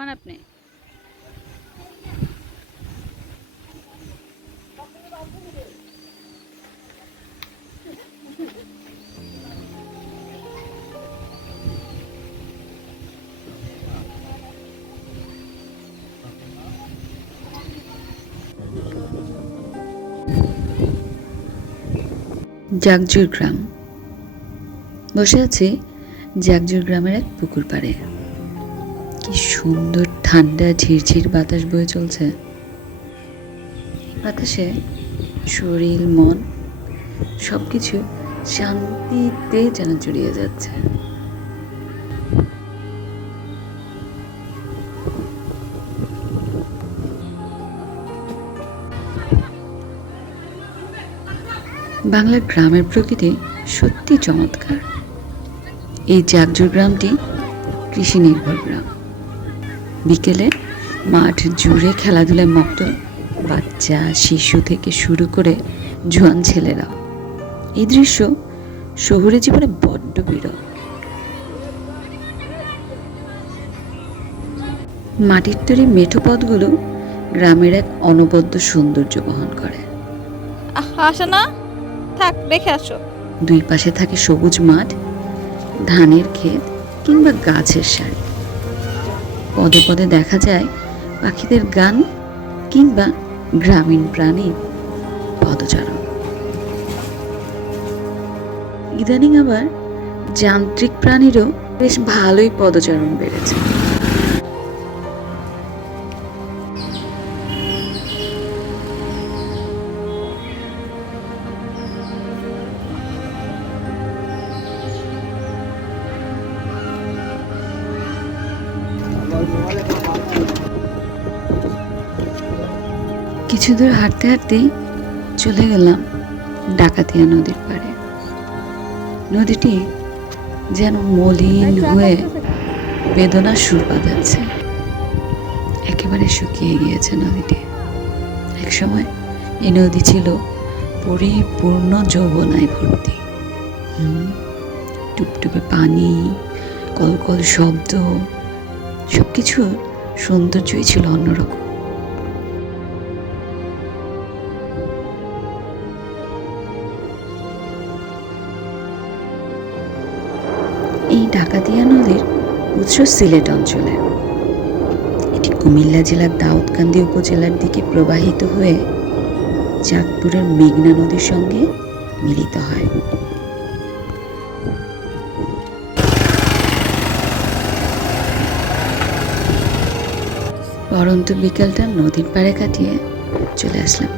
ভাগ্যবান আপনি? জাগজুর গ্রাম। বসে আছি জাগজুর গ্রামের এক পুকুর পাড়ে। কি সুন্দর ঠান্ডা ঝিরঝির বাতাস বয়ে চলছে। বাতাসে শরীর, মন সব কিছু শান্তিতে যেন জড়িয়ে যাচ্ছে। বাংলার গ্রামের প্রকৃতি সত্যি চমৎকার। এই জাগজুর গ্রামটি কৃষি নির্ভর গ্রাম। বিকেলে মাঠ জুড়ে খেলাধুলায় মক্ত বাচ্চা শিশু থেকে শুরু করে জোয়ান ছেলেরা। এই দৃশ্য শহুরে জীবনে বড্ড বিরল। মাটির তৈরি মেঠো পথগুলো গ্রামের এক অনবদ্য সৌন্দর্য বহন করে। না। থাক রেখে আসো। দুই পাশে থাকে সবুজ মাঠ ধানের ক্ষেত কিংবা গাছের সারি। পদে পদে দেখা যায় পাখিদের গান কিংবা গ্রামীণ প্রাণীর পদচারণ। ইদানিং আবার যান্ত্রিক প্রাণীরও বেশ ভালোই পদচারণ বেড়েছে। কিছু দূর হাঁটতে হাঁটতেই চলে গেলাম ডাকাতিয়া নদীর পাড়ে। নদীটি যেন মলিন হয়ে বেদনা সুর বাঁধাচ্ছে একেবারে শুকিয়ে গিয়েছে নদীটি। একসময় এই নদী ছিল পরিপূর্ণ যৌবনায় ভর্তি। টুপটুপে পানি, কলকল শব্দ সব কিছুর সৌন্দর্যই ছিল অন্যরকম। এই ডাকাতিয়া নদীর উৎস সিলেট অঞ্চলে। এটি কুমিল্লা জেলার দাউদকান্দি উপজেলার দিকে প্রবাহিত হয়ে চাঁদপুরের মেঘনা নদীর সঙ্গে মিলিত হয়। পরন্ত বিকেলটা নদীর পাড়ে কাটিয়ে চলে আসলাম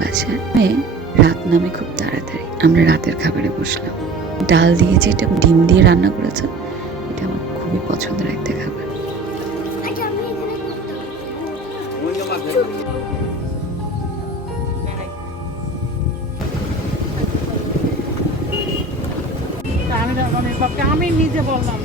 মেয়ে রাত নামে খুব তাড়াতাড়ি। আমরা রাতের খাবারে বসলাম। ডাল দিয়ে যেটা ডিম দিয়ে রান্না করেছে, এটা আমার খুবই পছন্দের একটা খাবার। মানে আমি নিজে বললাম।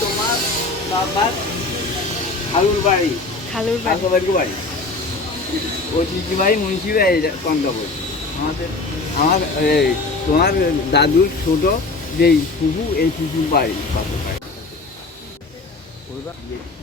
তোমার বাবার খালুর বাড়ি। খালুর বাড়ি। বাড়ি। বাড়ি মুন্সি বাড়ি কন্দাপুর আমাদের আমার এই তোমার দাদুর ছোট যে ফুফু এই ফুফুর বাড়ি দেখছি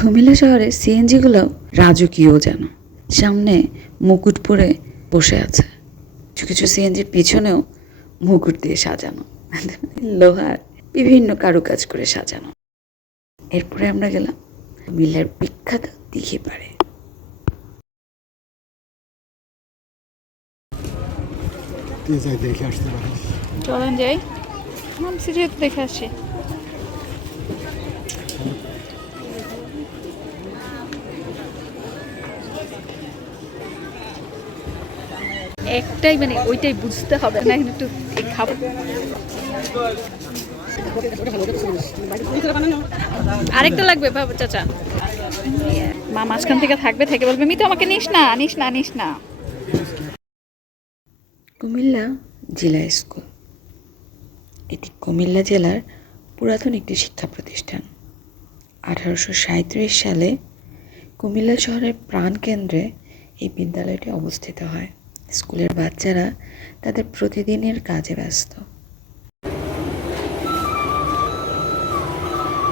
কুমিল্লা শহরে সিএনজিগুলো রাজকীয় যেন। সামনে মুকুট পরে বসে আছে। কিছু কিছু সিএনজির পিছনেও মুকুট দিয়ে সাজানো। লোহার বিভিন্ন কারুকাজ করে সাজানো। এরপরে আমরা গেলাম কুমিল্লার বিখ্যাত দিঘি পাড়ে। চলেন যাই। দেখে আসি। একটাই মানে ওইটাই বুঝতে হবে। না একটু খাব। আরেকটা লাগবে বাবা চাচা। মা মাঝখান থেকে থাকবে, থেকে বলবে মি তো আমাকে নিস না নিস না নিস না। কুমিল্লা জেলা স্কুল। এটি কুমিল্লা জেলার পুরাতন একটি শিক্ষা প্রতিষ্ঠান। আঠারোশো সাঁত্রিশ সালে কুমিল্লা শহরের প্রাণকেন্দ্রে এই বিদ্যালয়টি অবস্থিত হয়। স্কুলের বাচ্চারা তাদের প্রতিদিনের কাজে ব্যস্ত।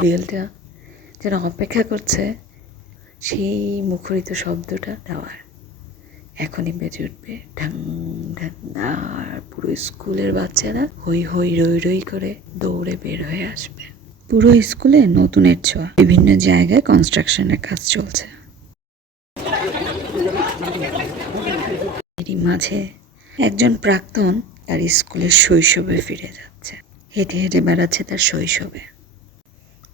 বিয়েলটা যেন অপেক্ষা করছে, সেই মুখরিত শব্দটা দেওয়ার। এখনই বেজে উঠবে ঢাং ঢাং, আর পুরো স্কুলের বাচ্চারা হই হই রই রই করে দৌড়ে বের হয়ে আসবে। পুরো স্কুলে নতুনের ছোঁয়া, বিভিন্ন জায়গায় কনস্ট্রাকশনের কাজ চলছে। এরই মাঝে একজন প্রাক্তন তার স্কুলের শৈশবে ফিরে যাচ্ছে। হেঁটে হেঁটে বেড়াচ্ছে তার শৈশবে।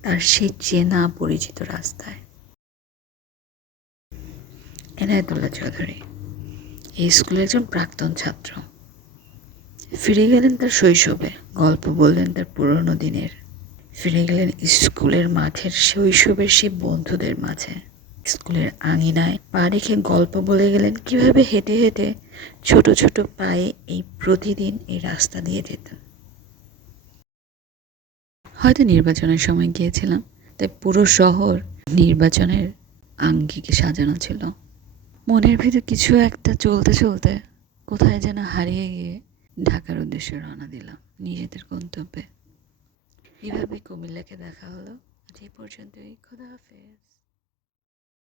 তার সেই চেনা পরিচিত রাস্তায়। এনায়তুল্লাহ চৌধুরী, এই স্কুলের একজন প্রাক্তন ছাত্র। ফিরে গেলেন তার শৈশবে। গল্প বললেন তার পুরনো দিনের। ফিরে গেলেন স্কুলের মাঠের শৈশবের সেই বন্ধুদের মাঝে। স্কুলের আঙিনায় পা রেখে গল্প বলে গেলেন, কীভাবে হেঁটে হেঁটে ছোট ছোট পায়ে এই প্রতিদিন এই রাস্তা দিয়ে যেতেন হয়তো নির্বাচনের সময় গিয়েছিলাম, তাই পুরো শহর নির্বাচনের আঙ্গিকে সাজানো ছিল। মনের ভিতর কিছু একটা চলতে চলতে কোথায় যেন হারিয়ে গিয়ে ঢাকার উদ্দেশ্যে রওনা দিলাম নিজেদের গন্তব্যে। এভাবে কুমিল্লাকে দেখা হলো। এই পর্যন্তই। খোদা হাফেজ।